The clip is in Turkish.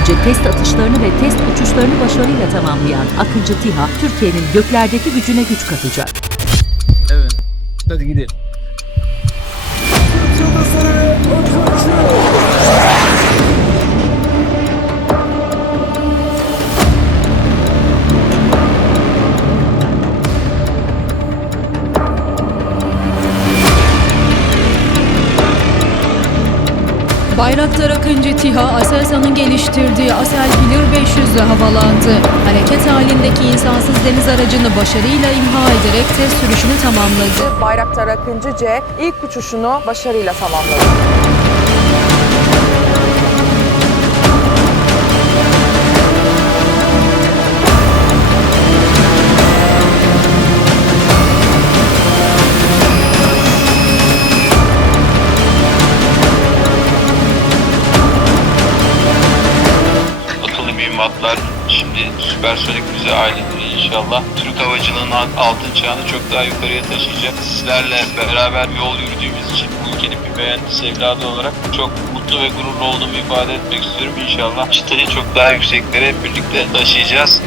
önce test atışlarını ve test uçuşlarını başarıyla tamamlayan Akıncı TİHA, Türkiye'nin göklerdeki gücüne güç katacak. Evet. Hadi gidelim. Bayraktar Akıncı TİHA, Aselsan'ın geliştirdiği Asel Filir 500 ile havalandı. Hareket halindeki insansız deniz aracını başarıyla imha ederek test sürüşünü tamamladı. Bayraktar Akıncı C ilk uçuşunu başarıyla tamamladı. Mühimmatlar şimdi süpersonik bize ailedir inşallah. Türk havacılığının altın çağını çok daha yukarıya taşıyacak. Sizlerle beraber yol yürüdüğümüz için bu ülkenin bir mühendis evladı olarak çok mutlu ve gururlu olduğumu ifade etmek istiyorum. İnşallah çıtayı çok daha yükseklere birlikte taşıyacağız.